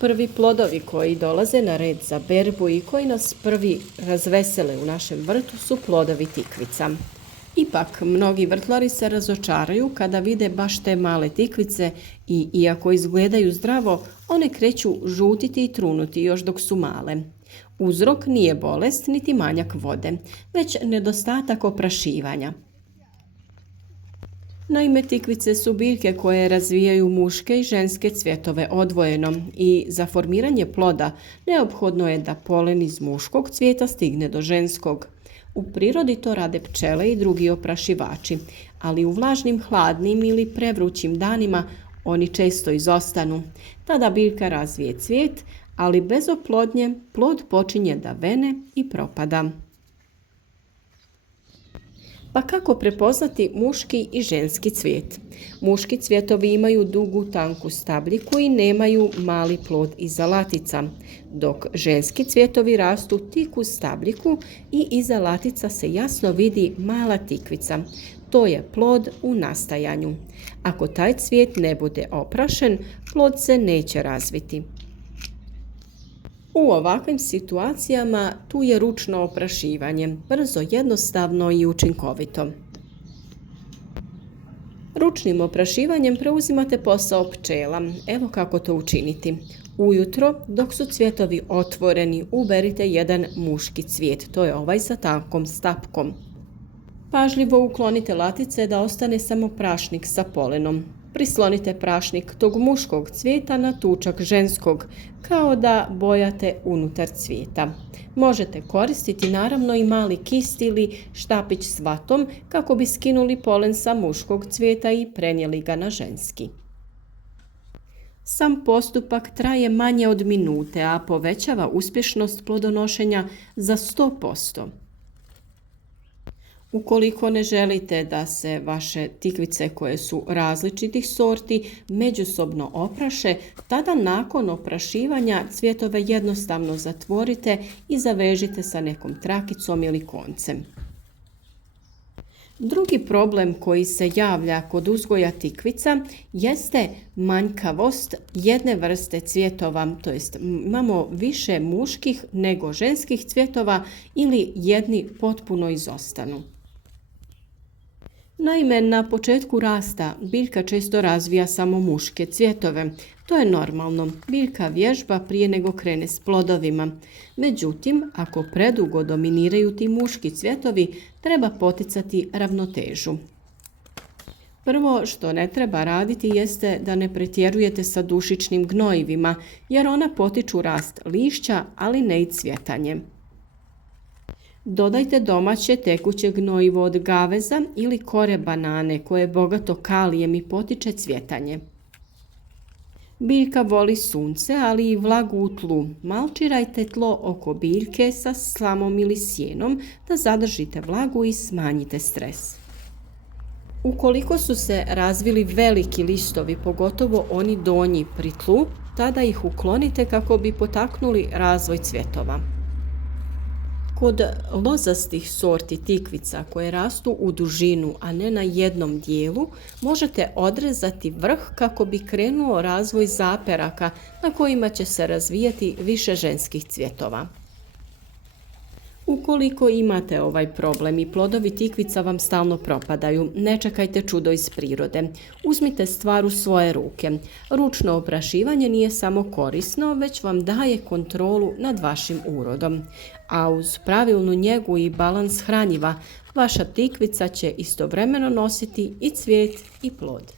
Prvi plodovi koji dolaze na red za berbu i koji nas prvi razvesele u našem vrtu su plodovi tikvica. Ipak, mnogi vrtlari se razočaraju kada vide baš te male tikvice i iako izgledaju zdravo, one kreću žutiti i trunuti još dok su male. Uzrok nije bolest niti manjak vode, već nedostatak oprašivanja. Naime, tikvice su biljke koje razvijaju muške i ženske cvjetove odvojeno i za formiranje ploda neophodno je da polen iz muškog cvijeta stigne do ženskog. U prirodi to rade pčele i drugi oprašivači, ali u vlažnim, hladnim ili prevrućim danima oni često izostanu. Tada biljka razvije cvijet, ali bez oplodnje plod počinje da vene i propada. Pa kako prepoznati muški i ženski cvijet? Muški cvjetovi imaju dugu, tanku stabljiku i nemaju mali plod iza latica, dok ženski cvjetovi rastu tik uz stabljiku i iza latica se jasno vidi mala tikvica. To je plod u nastajanju. Ako taj cvijet ne bude oprašen, plod se neće razviti. U ovakvim situacijama tu je ručno oprašivanje, brzo, jednostavno i učinkovito. Ručnim oprašivanjem preuzimate posao pčela. Evo kako to učiniti. Ujutro, dok su cvjetovi otvoreni, uberite jedan muški cvijet, to je ovaj sa tankom stapkom. Pažljivo uklonite latice da ostane samo prašnik sa polenom. Prislonite prašnik tog muškog cvijeta na tučak ženskog, kao da bojate unutar cvijeta. Možete koristiti naravno i mali kist ili štapić s vatom kako bi skinuli polen sa muškog cvijeta i prenijeli ga na ženski. Sam postupak traje manje od minute, a povećava uspješnost plodonošenja za 100%. Ukoliko ne želite da se vaše tikvice koje su različitih sorti međusobno opraše, tada nakon oprašivanja cvjetove jednostavno zatvorite i zavežite sa nekom trakicom ili koncem. Drugi problem koji se javlja kod uzgoja tikvica jeste manjkavost jedne vrste cvjetova, to jest imamo više muških nego ženskih cvjetova ili jedni potpuno izostanu. Naime, na početku rasta biljka često razvija samo muške cvjetove. To je normalno. Biljka vježba prije nego krene s plodovima. Međutim, ako predugo dominiraju ti muški cvjetovi, treba poticati ravnotežu. Prvo što ne treba raditi jeste da ne pretjerujete sa dušičnim gnojivima, jer ona potiču rast lišća, ali ne i cvjetanje. Dodajte domaće tekuće gnojivo od gaveza ili kore banane koje je bogato kalijem i potiče cvjetanje. Biljka voli sunce, ali i vlagu u tlu. Malčirajte tlo oko biljke sa slamom ili sjenom da zadržite vlagu i smanjite stres. Ukoliko su se razvili veliki listovi, pogotovo oni donji pri tlu, tada ih uklonite kako bi potaknuli razvoj cvjetova. Kod lozastih sorti tikvica koje rastu u dužinu, a ne na jednom dijelu, možete odrezati vrh kako bi krenuo razvoj zaperaka na kojima će se razvijati više ženskih cvjetova. Ukoliko imate ovaj problem i plodovi tikvica vam stalno propadaju, ne čekajte čudo iz prirode. Uzmite stvar u svoje ruke. Ručno oprašivanje nije samo korisno, već vam daje kontrolu nad vašim urodom. A uz pravilnu njegu i balans hranjiva, vaša tikvica će istovremeno nositi i cvijet i plod.